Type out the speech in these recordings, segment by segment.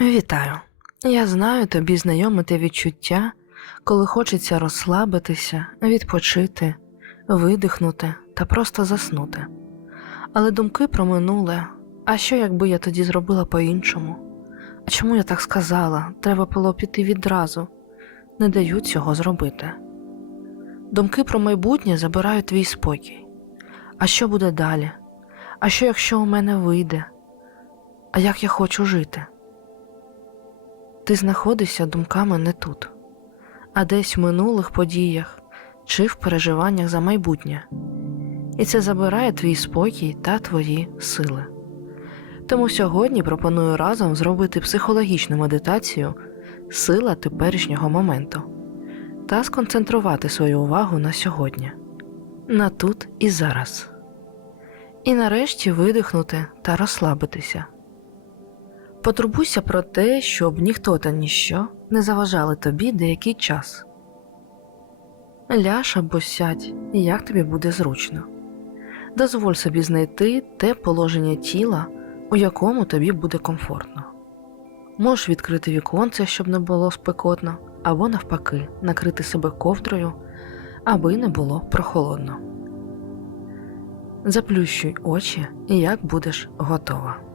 Вітаю! Я знаю тобі знайоме те відчуття, коли хочеться розслабитися, відпочити, видихнути та просто заснути. Але думки про минуле, а що якби я тоді зробила по-іншому? А чому я так сказала? Треба було піти відразу, не дають цього зробити. Думки про майбутнє забирають твій спокій. А що буде далі? А що якщо у мене вийде? А як я хочу жити? Ти знаходишся думками не тут, а десь в минулих подіях чи в переживаннях за майбутнє, і це забирає твій спокій та твої сили. Тому сьогодні пропоную разом зробити психологічну медитацію сила теперішнього моменту та сконцентрувати свою увагу на сьогодні, на тут і зараз. І нарешті видихнути та розслабитися. Потурбуйся про те, щоб ніхто та ніщо не заважали тобі деякий час. Ляж або сядь, як тобі буде зручно. Дозволь собі знайти те положення тіла, у якому тобі буде комфортно. Можеш відкрити віконце, щоб не було спекотно, або навпаки, накрити себе ковдрою, аби не було прохолодно. Заплющуй очі, як будеш готова.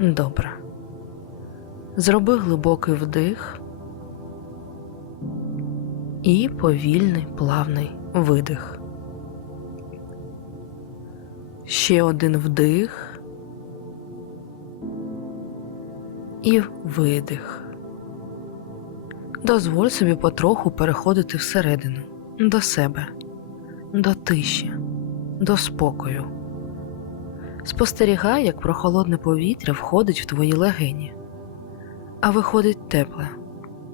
Добре. Зроби глибокий вдих і повільний плавний видих. Ще один вдих і видих. Дозволь собі потроху переходити всередину, до себе, до тиші, до спокою. Спостерігай, як прохолодне повітря входить в твої легені, а виходить тепле,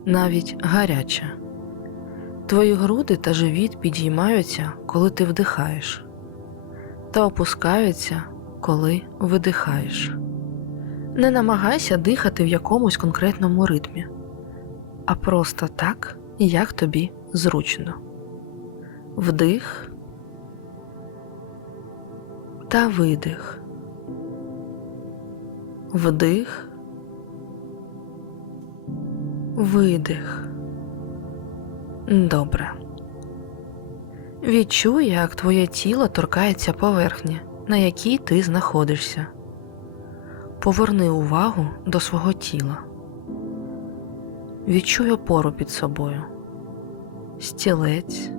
навіть гаряче. Твої груди та живіт підіймаються, коли ти вдихаєш, та опускаються, коли видихаєш. Не намагайся дихати в якомусь конкретному ритмі, а просто так, як тобі зручно. Вдих та видих. Вдих, видих. Добре. Відчуй, як твоє тіло торкається поверхні, на якій ти знаходишся. Поверни увагу до свого тіла. Відчуй опору під собою, стілець,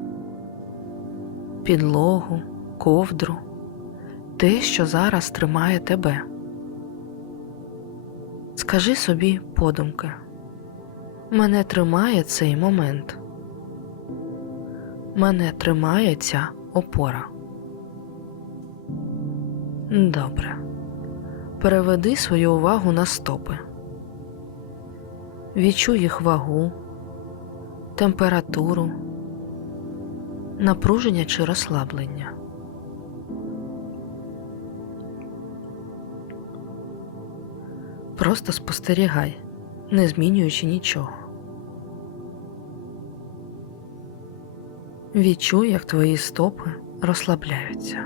підлогу, ковдру, те, що зараз тримає тебе. Скажи собі подумки, мене тримає цей момент. Мене тримає ця опора. Добре. Переведи свою увагу на стопи. Відчуй їх вагу, температуру, напруження чи розслаблення. Просто спостерігай, не змінюючи нічого. Відчуй, як твої стопи розслабляються.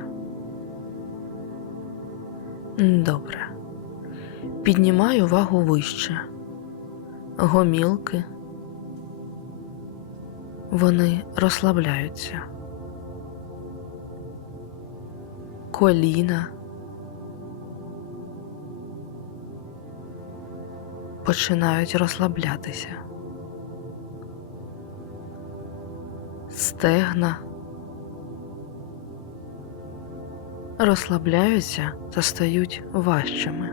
Добре. Піднімай увагу вище. Гомілки. Вони розслабляються. Коліна. Починають розслаблятися. Стегна розслабляються та стають важчими.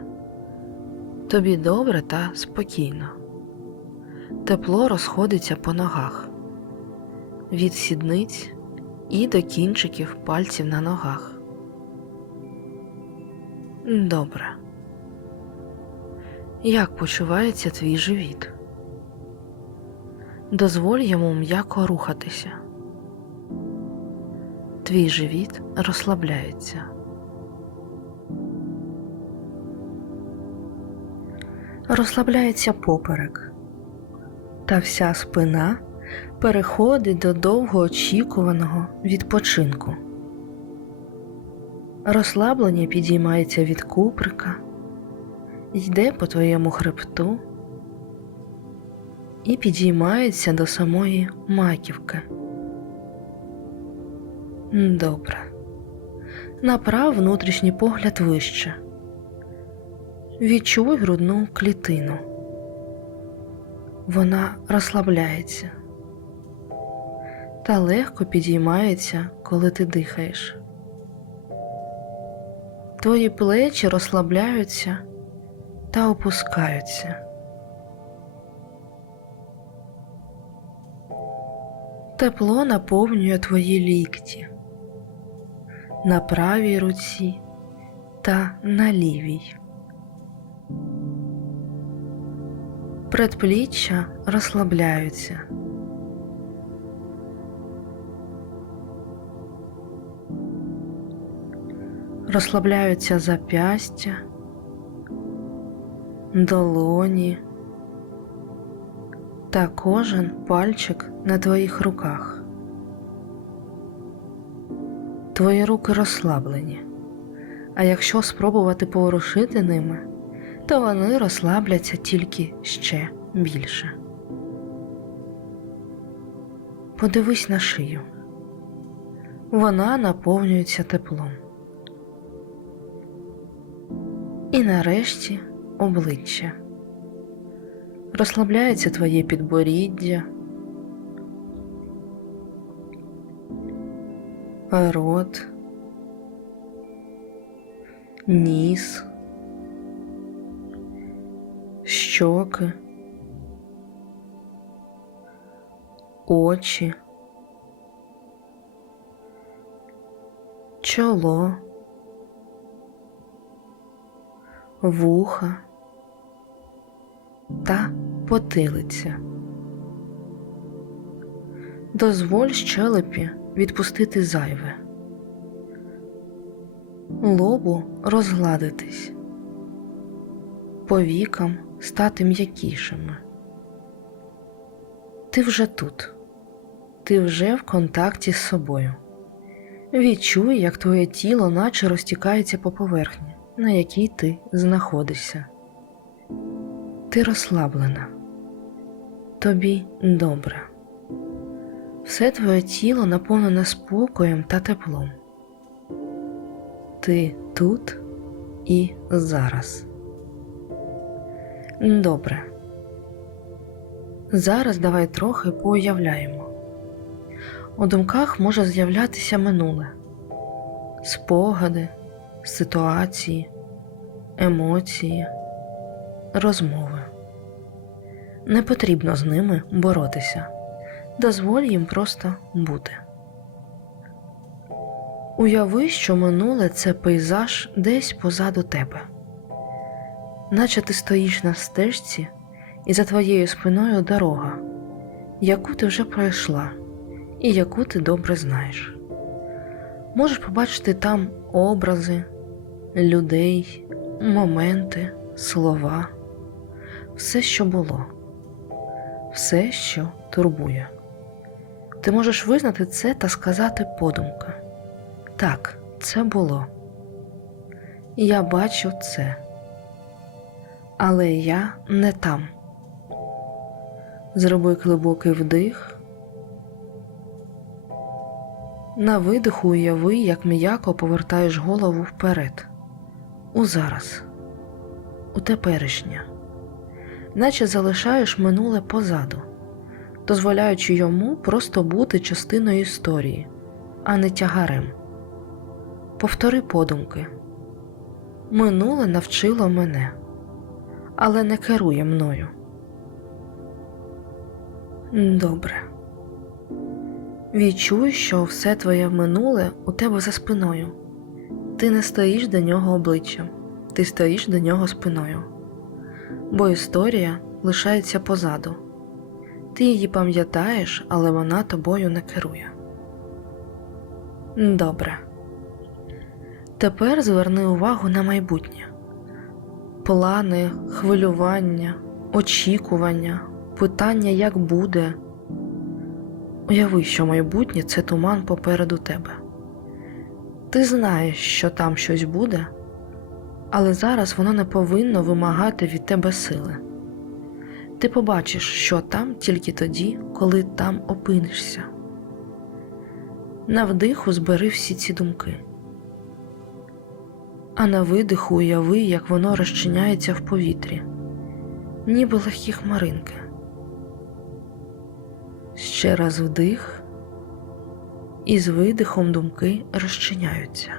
Тобі добре та спокійно. Тепло розходиться по ногах від сідниць і до кінчиків пальців на ногах. Добре. Як почувається твій живіт? Дозволь йому м'яко рухатися. Твій живіт розслабляється. Розслабляється поперек, та вся спина переходить до довгоочікуваного відпочинку. Розслаблення підіймається від куприка йде по твоєму хребту і підіймається до самої маківки. Добре. Направ внутрішній погляд вище. Відчуй грудну клітину. Вона розслабляється та легко підіймається, коли ти дихаєш. Твої плечі розслабляються та опускаються. Тепло наповнює твої лікті на правій руці та на лівій. Предпліччя розслабляються. Розслабляються зап'ястя, долоні та кожен пальчик на твоїх руках. Твої руки розслаблені, а якщо спробувати поворушити ними, то вони розслабляться тільки ще більше. Подивись на шию. Вона наповнюється теплом. І нарешті обличчя. Розслабляється твоє підборіддя, рот, ніс, щоки, очі, чоло, вуха та потилиця. Дозволь щелепі відпустити зайве, лобу розгладитись, повікам стати м'якішими. Ти вже тут, ти вже в контакті з собою. Відчуй, як твоє тіло наче розтікається по поверхні, на якій ти знаходишся. Ти розслаблена, тобі добре. Все твоє тіло наповнене спокоєм та теплом. Ти тут і зараз. Добре. Зараз давай трохи поуявляємо. У думках може з'являтися минуле, спогади, ситуації, емоції, розмови. Не потрібно з ними боротися дозволь їм просто бути. Уяви, що минуле це пейзаж десь позаду тебе, наче ти стоїш на стежці, і за твоєю спиною дорога, яку ти вже пройшла і яку ти добре знаєш. Можеш побачити там образи, людей, моменти, слова, все, що було, все, що турбує. Ти можеш визнати це та сказати подумка. Так, це було. Я бачу це. Але я не там. Зроби глибокий вдих. На видиху уяви, як м'яко повертаєш голову вперед. У зараз, у теперішнє, наче залишаєш минуле позаду дозволяючи йому просто бути частиною історії, а не тягарем. Повтори подумки минуле навчило мене, але не керує мною. Добре. Відчуй, що все твоє минуле у тебе за спиною. Ти не стоїш до нього обличчям, ти стоїш до нього спиною, бо історія лишається позаду. Ти її пам'ятаєш, але вона тобою не керує. Добре. Тепер зверни увагу на майбутнє плани, хвилювання, очікування, питання, як буде. Уяви, що майбутнє це туман попереду тебе. Ти знаєш, що там щось буде, Але зараз воно не повинно вимагати від тебе сили. Ти побачиш, що там тільки тоді, коли там опинишся. На вдиху збери всі ці думки, а на видиху уяви, як воно розчиняється в повітрі, ніби легкі хмаринки. Ще раз вдих, і з видихом думки розчиняються.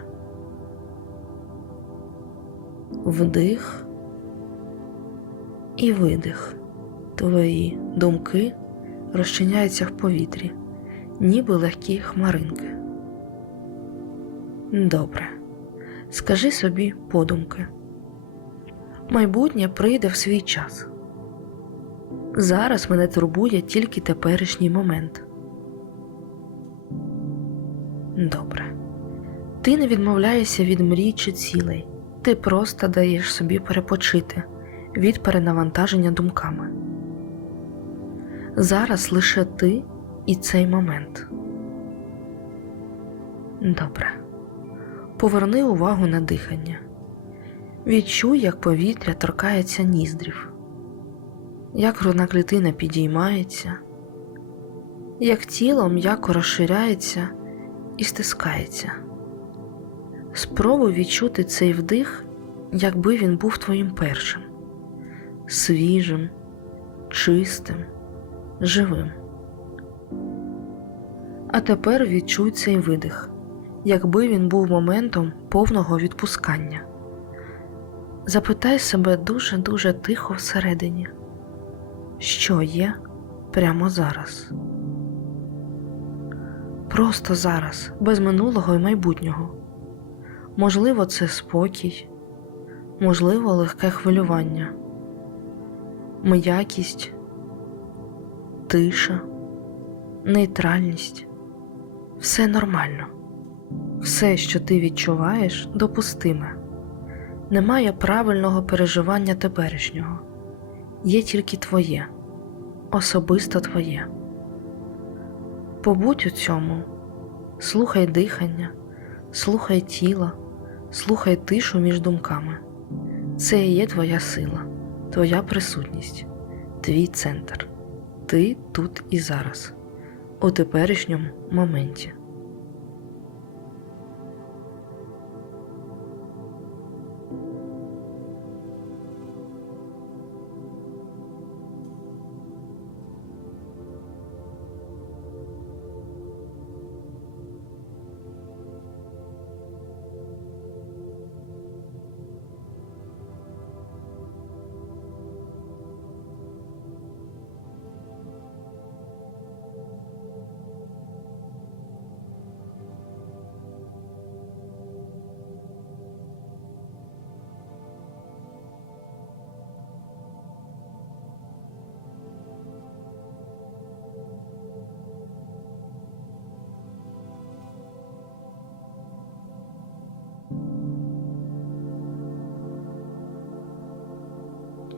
Вдих і видих. Твої думки розчиняються в повітрі, ніби легкі хмаринки. Добре. Скажи собі подумки. Майбутнє прийде в свій час. Зараз мене турбує тільки теперішній момент. Добре. Ти не відмовляєшся від мрій чи цілей, ти просто даєш собі перепочити від перенавантаження думками. Зараз лише ти і цей момент. Добре. Поверни увагу на дихання. Відчуй, як повітря торкається ніздрів, як грудна клітина підіймається, як тіло м'яко розширяється і стискається. Спробуй відчути цей вдих, якби він був твоїм першим, свіжим, чистим, живим. А тепер відчуй цей видих, якби він був моментом повного відпускання. Запитай себе дуже-дуже тихо всередині, що є прямо зараз. Просто зараз, без минулого і майбутнього. Можливо, це спокій, можливо, легке хвилювання, м'якість, тиша, нейтральність. Все нормально. Все, що ти відчуваєш, допустиме. Немає правильного переживання теперішнього, є тільки твоє, особисто твоє. Побудь у цьому, слухай дихання, слухай тіла, слухай тишу між думками. Це і є твоя сила, твоя присутність, твій центр. Ти тут і зараз, у теперішньому моменті.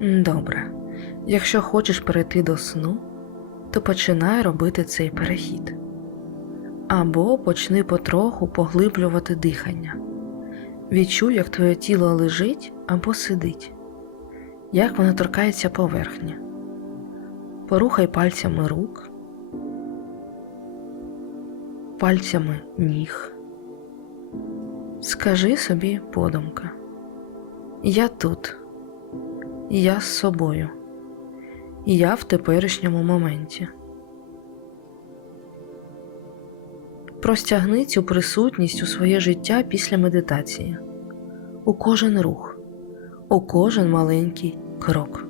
Добре. Якщо хочеш перейти до сну, то починай робити цей перехід. Або почни потроху поглиблювати дихання. Відчуй, як твоє тіло лежить або сидить, як воно торкається поверхні. Порухай пальцями рук, пальцями ніг. Скажи собі подумка. Я тут. Я з собою, я в теперішньому моменті. Простягни цю присутність у своє життя після медитації, у кожен рух, у кожен маленький крок.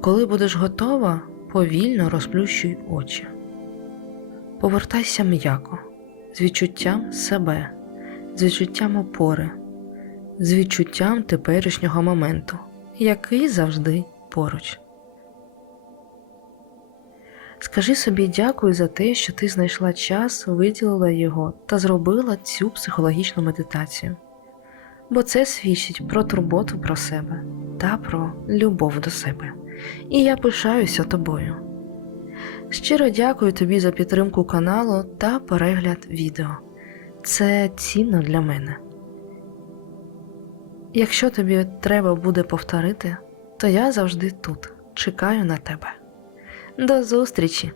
Коли будеш готова, повільно розплющуй очі. Повертайся м'яко, з відчуттям себе, з відчуттям опори, з відчуттям теперішнього моменту який завжди поруч. Скажи собі дякую за те, що ти знайшла час, виділила його та зробила цю психологічну медитацію, бо це свідчить про турботу про себе та про любов до себе. І я пишаюся тобою. Щиро дякую тобі за підтримку каналу та перегляд відео. Це цінно для мене. Якщо тобі треба буде повторити, то я завжди тут, чекаю на тебе. До зустрічі!